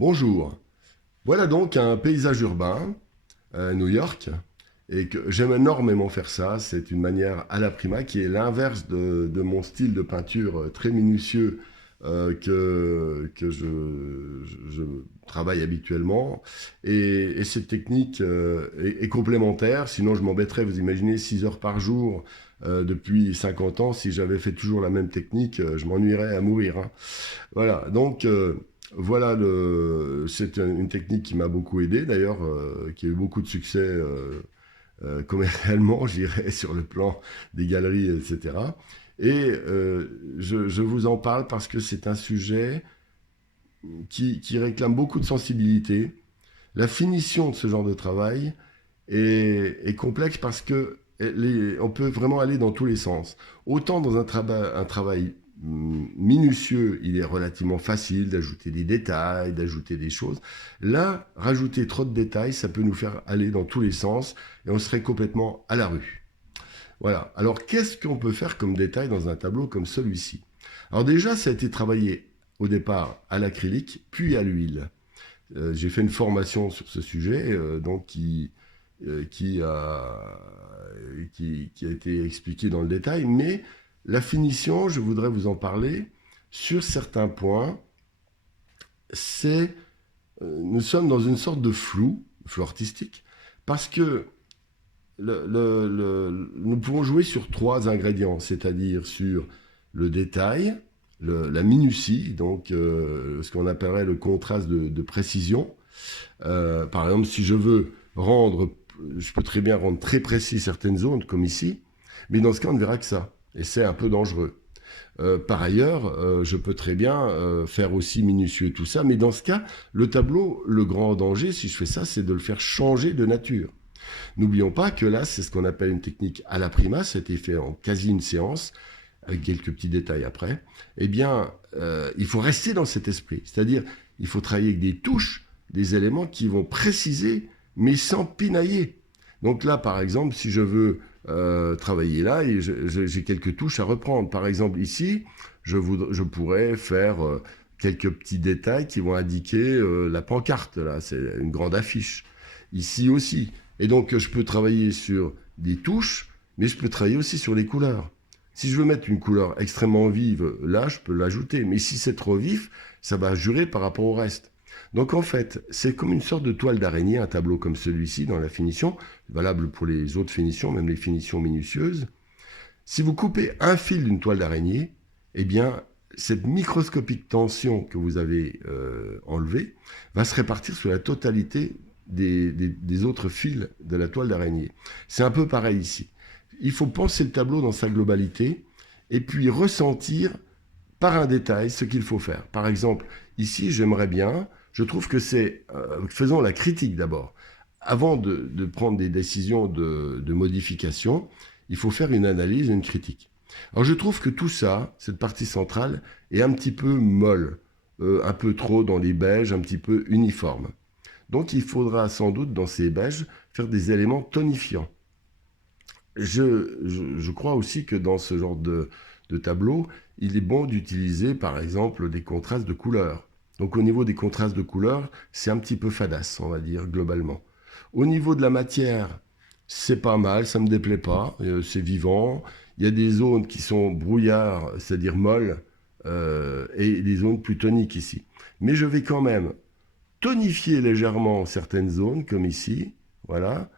Bonjour. Voilà donc un paysage urbain à New York et que j'aime énormément faire ça. C'est une manière à la prima qui est l'inverse de mon style de peinture très minutieux que je travaille habituellement. Et cette technique est complémentaire. Sinon, je m'embêterais, vous imaginez, 6 heures par jour depuis 50 ans. Si j'avais fait toujours la même technique, je m'ennuierais à mourir, hein. Voilà, donc voilà, c'est une technique qui m'a beaucoup aidé d'ailleurs, qui a eu beaucoup de succès commercialement, je dirais, sur le plan des galeries, etc. Et je vous en parle parce que c'est un sujet qui réclame beaucoup de sensibilité. La finition de ce genre de travail est complexe parce que on peut vraiment aller dans tous les sens. Autant dans un travail minutieux, il est relativement facile d'ajouter des détails, d'ajouter des choses. Là, rajouter trop de détails, ça peut nous faire aller dans tous les sens et on serait complètement à la rue. Voilà. Alors, qu'est-ce qu'on peut faire comme détail dans un tableau comme celui-ci? Alors déjà, ça a été travaillé au départ à l'acrylique, puis à l'huile. J'ai fait une formation sur ce sujet, donc qui qui a été expliqué dans le détail, mais la finition, je voudrais vous en parler sur certains points. C'est, nous sommes dans une sorte de flou artistique, parce que nous pouvons jouer sur trois ingrédients, c'est-à-dire sur le détail, la minutie, donc ce qu'on appellerait le contraste de précision. Par exemple, si je veux rendre, je peux très bien rendre très précis certaines zones, comme ici, mais dans ce cas, on ne verra que ça. Et c'est un peu dangereux. Par ailleurs, je peux très bien faire aussi minutieux tout ça, mais dans ce cas, le tableau, le grand danger, si je fais ça, c'est de le faire changer de nature. N'oublions pas que là, c'est ce qu'on appelle une technique à la prima, ça a été fait en quasi une séance, avec quelques petits détails après. Eh bien, il faut rester dans cet esprit, c'est-à-dire, il faut travailler avec des touches, des éléments qui vont préciser, mais sans pinailler. Donc là, par exemple, si je veux travailler là, et j'ai quelques touches à reprendre. Par exemple, ici, je pourrais faire quelques petits détails qui vont indiquer la pancarte. Là, c'est une grande affiche. Ici aussi. Et donc, je peux travailler sur des touches, mais je peux travailler aussi sur les couleurs. Si je veux mettre une couleur extrêmement vive, là, je peux l'ajouter. Mais si c'est trop vif, ça va jurer par rapport au reste. Donc en fait, c'est comme une sorte de toile d'araignée, un tableau comme celui-ci dans la finition, valable pour les autres finitions, même les finitions minutieuses. Si vous coupez un fil d'une toile d'araignée, eh bien, cette microscopique tension que vous avez enlevée va se répartir sur la totalité des autres fils de la toile d'araignée. C'est un peu pareil ici. Il faut penser le tableau dans sa globalité et puis ressentir par un détail ce qu'il faut faire. Par exemple, ici, j'aimerais bien, je trouve que c'est, faisons la critique d'abord. Avant de prendre des décisions de modification, il faut faire une analyse, une critique. Alors je trouve que tout ça, cette partie centrale, est un petit peu molle, un peu trop dans les beiges, un petit peu uniforme. Donc il faudra sans doute dans ces beiges faire des éléments tonifiants. Je crois aussi que dans ce genre de tableau, il est bon d'utiliser par exemple des contrastes de couleurs. Donc au niveau des contrastes de couleurs, c'est un petit peu fadasse, on va dire, globalement. Au niveau de la matière, c'est pas mal, ça me déplaît pas, c'est vivant. Il y a des zones qui sont brouillards, c'est-à-dire molles, et des zones plus toniques ici. Mais je vais quand même tonifier légèrement certaines zones, comme ici, voilà.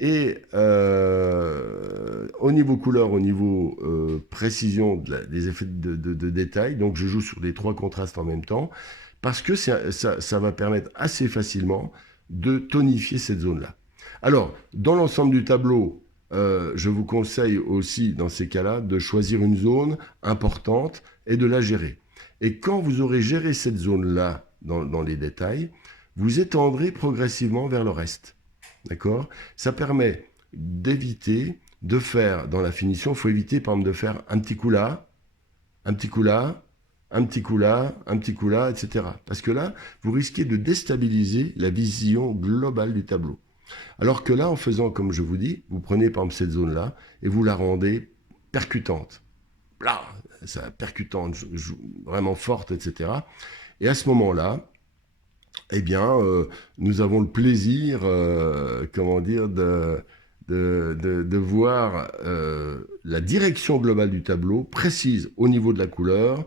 Et au niveau couleur, au niveau précision des effets de détail, donc je joue sur les trois contrastes en même temps, parce que ça va permettre assez facilement de tonifier cette zone-là. Alors, dans l'ensemble du tableau, je vous conseille aussi, dans ces cas-là, de choisir une zone importante et de la gérer. Et quand vous aurez géré cette zone-là dans les détails, vous étendrez progressivement vers le reste. D'accord? Ça permet d'éviter de faire, dans la finition, il faut éviter par exemple de faire un petit coup là, un petit coup là, un petit coup là, un petit coup là, etc. Parce que là, vous risquez de déstabiliser la vision globale du tableau. Alors que là, en faisant comme je vous dis, vous prenez par exemple cette zone-là et vous la rendez percutante. Là, ça percutante, vraiment forte, etc. Et à ce moment-là, eh bien, nous avons le plaisir, comment dire, de voir la direction globale du tableau précise au niveau de la couleur,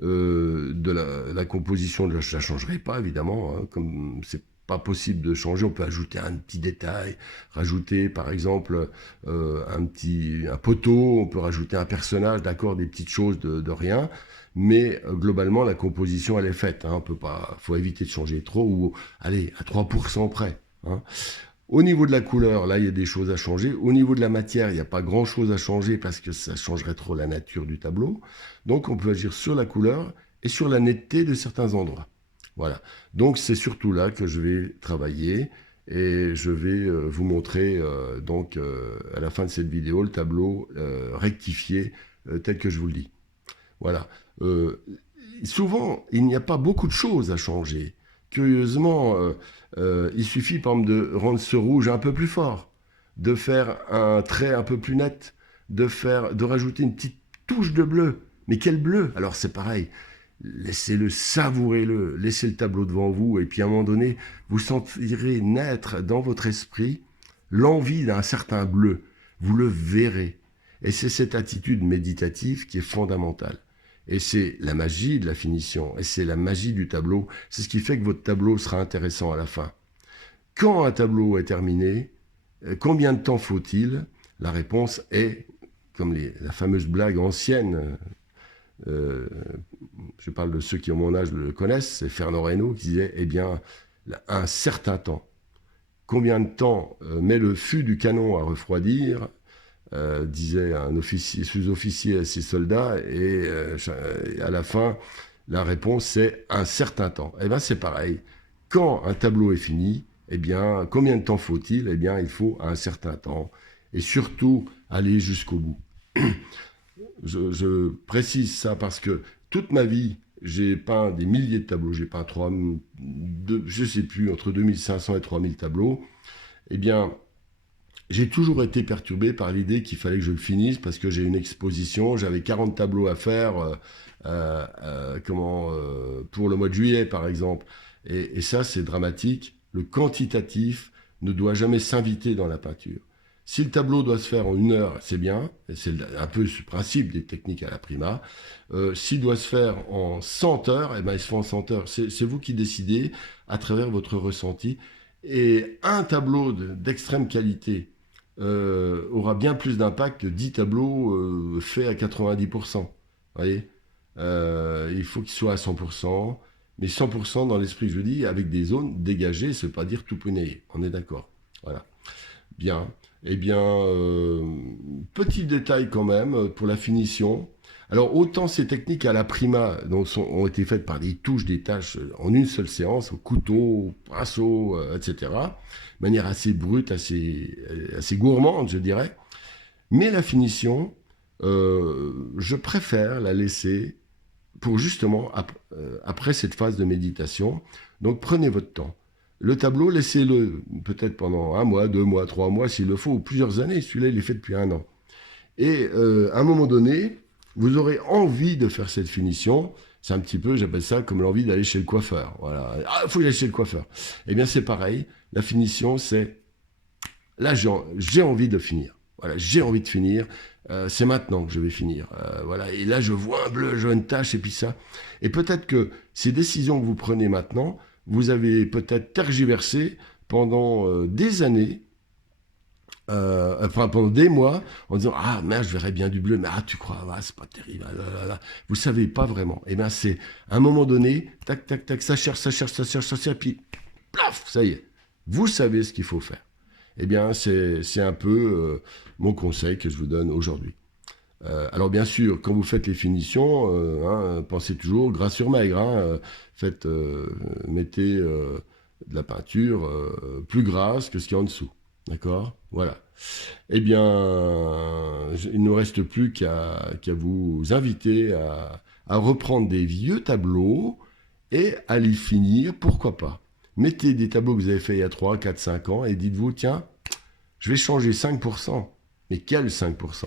de la composition. Je ne la changerai pas, évidemment, hein, comme c'est pas possible de changer. On peut ajouter un petit détail, rajouter, par exemple, un poteau, on peut rajouter un personnage, d'accord, des petites choses de rien. Mais globalement, la composition, elle est faite. Hein, on peut pas, faut éviter de changer trop, ou allez, à 3% près. Hein. Au niveau de la couleur, là, il y a des choses à changer. Au niveau de la matière, il n'y a pas grand-chose à changer parce que ça changerait trop la nature du tableau. Donc, on peut agir sur la couleur et sur la netteté de certains endroits. Voilà. Donc, c'est surtout là que je vais travailler et je vais vous montrer, à la fin de cette vidéo, le tableau rectifié tel que je vous le dis. Voilà. Souvent, il n'y a pas beaucoup de choses à changer. Curieusement, il suffit, par exemple, de rendre ce rouge un peu plus fort, de faire un trait un peu plus net, de rajouter une petite touche de bleu. Mais quel bleu? Alors c'est pareil, laissez-le, savourez-le, laissez le tableau devant vous, et puis à un moment donné, vous sentirez naître dans votre esprit l'envie d'un certain bleu. Vous le verrez. Et c'est cette attitude méditative qui est fondamentale. Et c'est la magie de la finition, et c'est la magie du tableau. C'est ce qui fait que votre tableau sera intéressant à la fin. Quand un tableau est terminé, combien de temps faut-il? La réponse est, comme la fameuse blague ancienne, je parle de ceux qui ont mon âge le connaissent, c'est Fernand Reynaud qui disait, eh bien, un certain temps. Combien de temps met le fût du canon à refroidir? Disait un sous-officier à ses soldats, et à la fin, la réponse c'est un certain temps. Eh bien, c'est pareil. Quand un tableau est fini, eh bien, combien de temps faut-il? Eh bien, il faut un certain temps. Et surtout, aller jusqu'au bout. Je précise ça parce que toute ma vie, j'ai peint des milliers de tableaux. J'ai peint je ne sais plus, entre 2500 et 3000 tableaux. Eh bien, j'ai toujours été perturbé par l'idée qu'il fallait que je le finisse parce que j'ai une exposition, j'avais 40 tableaux à faire pour le mois de juillet par exemple. Et ça, c'est dramatique. Le quantitatif ne doit jamais s'inviter dans la peinture. Si le tableau doit se faire en 1 heure, c'est bien, c'est un peu ce principe des techniques à la prima. S'il doit se faire en 100 heures, eh ben, il se fait en 100 heures. C'est vous qui décidez à travers votre ressenti. Et un tableau d'extrême qualité aura bien plus d'impact que 10 tableaux faits à 90%. Voyez, il faut qu'il soit à 100%, mais 100% dans l'esprit, je dis, avec des zones dégagées, ça ne veut pas dire tout punner. On est d'accord. Voilà. Bien. Eh bien, petit détail quand même pour la finition. Alors, autant ces techniques à la prima ont été faites par des touches, des tâches en une seule séance, au couteau, au pinceau, etc. De manière assez brute, assez gourmande, je dirais. Mais la finition, je préfère la laisser pour justement, après cette phase de méditation. Donc, prenez votre temps. Le tableau, laissez-le peut-être pendant 1 mois, 2 mois, 3 mois, s'il le faut, ou plusieurs années. Celui-là, il est fait depuis 1 an. Et à un moment donné, vous aurez envie de faire cette finition. C'est un petit peu, j'appelle ça comme l'envie d'aller chez le coiffeur. Voilà. Ah, il faut aller chez le coiffeur. Eh bien, c'est pareil. La finition, c'est... Là, j'ai envie de finir. Voilà, j'ai envie de finir. C'est maintenant que je vais finir. Voilà. Et là, je vois un bleu, je vois une tache, et puis ça. Et peut-être que ces décisions que vous prenez maintenant, vous avez peut-être tergiversé pendant des années, pendant des mois, en disant ah merde, je verrais bien du bleu, mais tu crois, c'est pas terrible, vous savez pas vraiment. Et bien c'est à un moment donné, tac tac tac, ça cherche, puis plaf, ça y est, vous savez ce qu'il faut faire. Eh bien c'est un peu mon conseil que je vous donne aujourd'hui. Alors bien sûr, quand vous faites les finitions, pensez toujours gras sur maigre. Mettez de la peinture plus grasse que ce qu'il y a en dessous. D'accord? Voilà. Eh bien, il ne nous reste plus qu'à vous inviter à reprendre des vieux tableaux et à les finir, pourquoi pas. Mettez des tableaux que vous avez faits il y a 3, 4, 5 ans et dites-vous, tiens, je vais changer 5%. Mais quel 5%?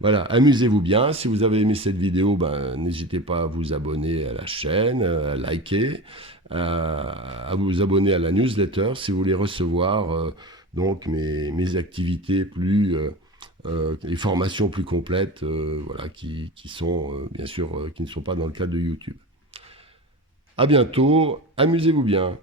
Voilà, amusez-vous bien. Si vous avez aimé cette vidéo, n'hésitez pas à vous abonner à la chaîne, à liker, à à vous abonner à la newsletter si vous voulez recevoir donc mes activités les formations plus complètes, voilà, qui sont bien sûr qui ne sont pas dans le cadre de YouTube. À bientôt, amusez-vous bien.